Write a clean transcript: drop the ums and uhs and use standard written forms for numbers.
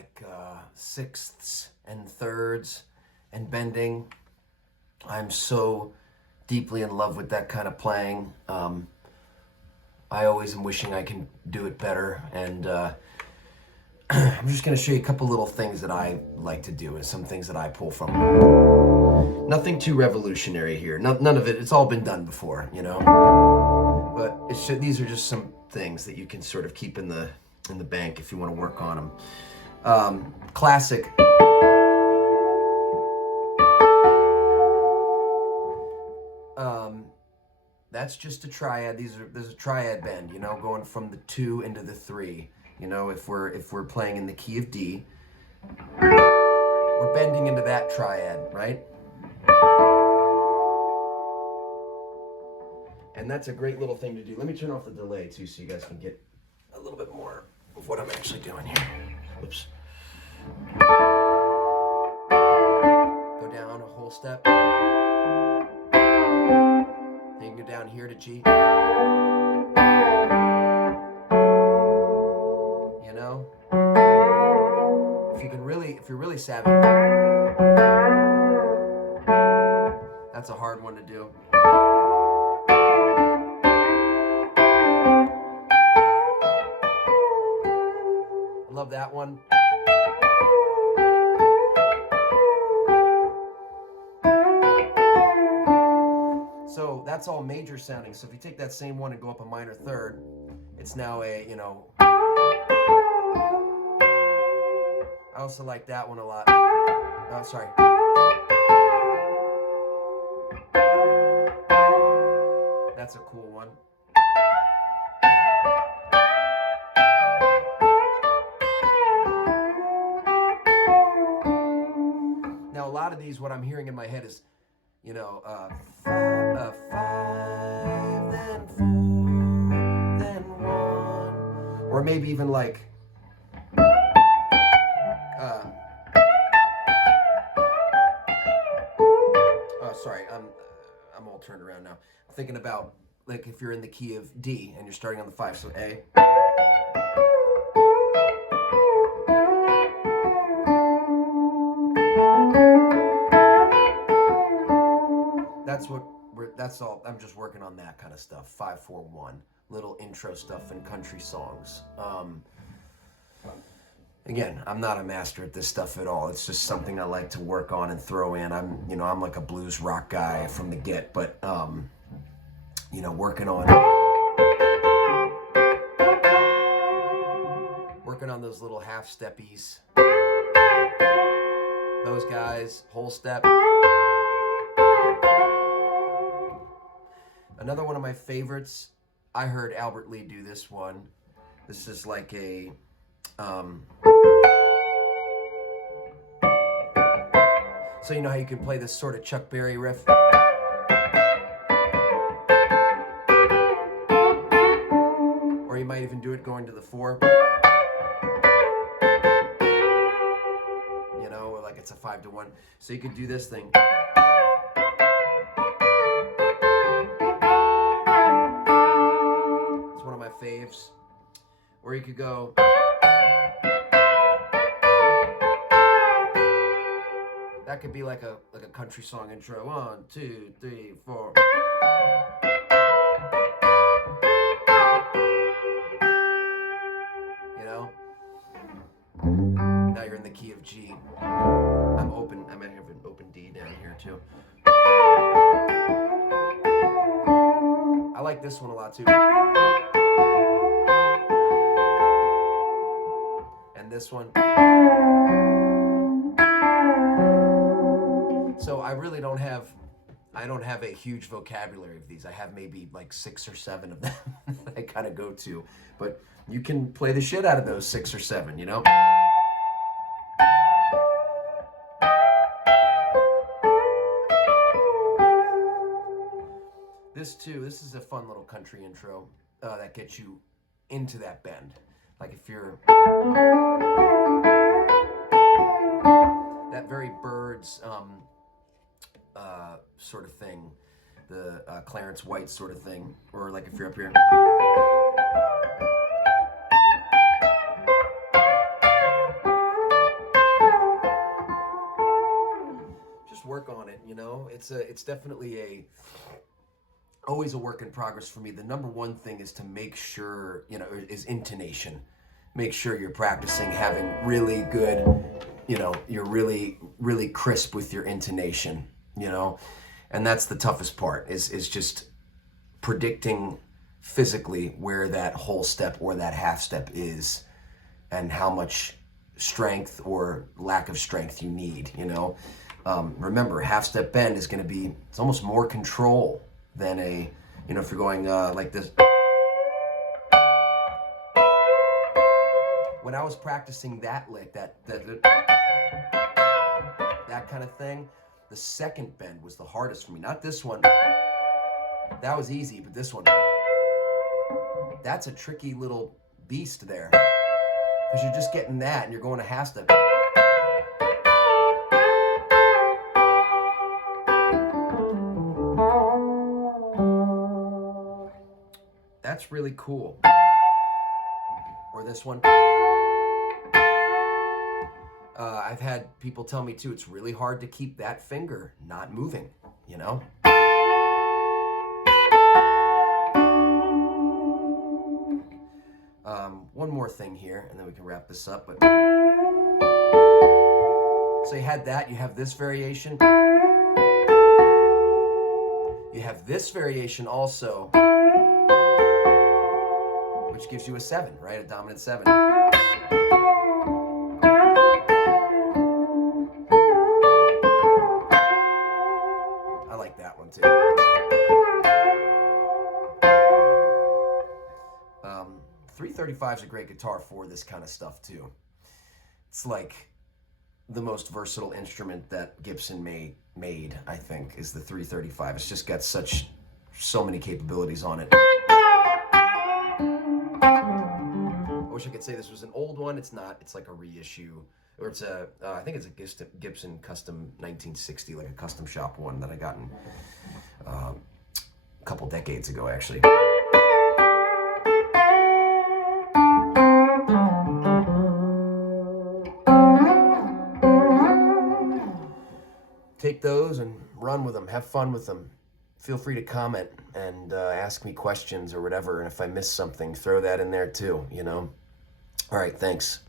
like sixths and thirds and bending. I'm so deeply in love with that kind of playing. I always am wishing I can do it better, and I'm just going to show you a couple little things that I like to do and some things that I pull from. Nothing too revolutionary here. None of it. It's all been done before, you know. But these are just some things that you can sort of keep in the bank if you want to work on them. Classic. That's just a triad. There's a triad bend, you know, going from the 2 into the 3. You know, if we're playing in the key of D, we're bending into that triad, right? And that's a great little thing to do. Let me turn off the delay too, so you guys can get a little bit more of what I'm actually doing here. Oops. Go down a whole step. Then you can go down here to G. You know? If you're really savvy, that's a hard one to do. I love that one. So that's all major sounding. So if you take that same one and go up a minor third, it's now a, you know. I also like that one a lot. Oh, sorry. That's a cool one. Now, a lot of these, what I'm hearing in my head is, you know, 5, then 4, then 1, or maybe even like, sorry, I'm all turned around now. I'm thinking about like if you're in the key of D and you're starting on the 5, so A. That's all. I'm just working on that kind of stuff. 5, 4, 1, little intro stuff in country songs. Again, I'm not a master at this stuff at all. It's just something I like to work on and throw in. I'm like a blues rock guy from the get, but you know, working on those little half steppies. Those guys, whole step. Another one of my favorites, I heard Albert Lee do this one. This is like a so you know how you can play this sort of Chuck Berry riff? Or you might even do it going to the 4. You know, like it's a 5 to 1. So you could do this thing. It's one of my faves. Or you could go. That could be like a country song intro. 1, 2, 3, 4. You know? Now you're in the key of G. I might have an open D down here too. I like this one a lot too. And this one. So I really don't have a huge vocabulary of these. I have maybe like 6 or 7 of them that I kind of go to. But you can play the shit out of those 6 or 7, you know? This is a fun little country intro that gets you into that bend. Like if you're that very Byrds sort of thing, the Clarence White sort of thing, or like if you're up here. it's definitely always a work in progress for me. The number one thing is to make sure, is intonation. Make sure you're practicing having really good, you're really, really crisp with your intonation, and that's the toughest part is just predicting physically where that whole step or that half step is and how much strength or lack of strength you need, remember, half step bend is going to be, it's almost more control than if you're going like this. When I was practicing that lick, that kind of thing, the second bend was the hardest for me. Not this one. That was easy, but this one, that's a tricky little beast there. Because you're just getting that and you're going to half step. That's really cool. Or this one. I've had people tell me too, it's really hard to keep that finger not moving, One more thing here, and then we can wrap this up. But so you had that, you have this variation. You have this variation also, which gives you a 7, right? A dominant 7. I like that one too. 335 is a great guitar for this kind of stuff too. It's like the most versatile instrument that Gibson made, I think, is the 335. It's just got so many capabilities on it. I wish I could say this was an old one. It's not. It's like a reissue, or it's I think it's a Gibson custom 1960, like a custom shop one that I got a couple decades ago, actually. Take those and run with them. Have fun with them. Feel free to comment and ask me questions or whatever. And if I miss something, throw that in there too, All right, thanks.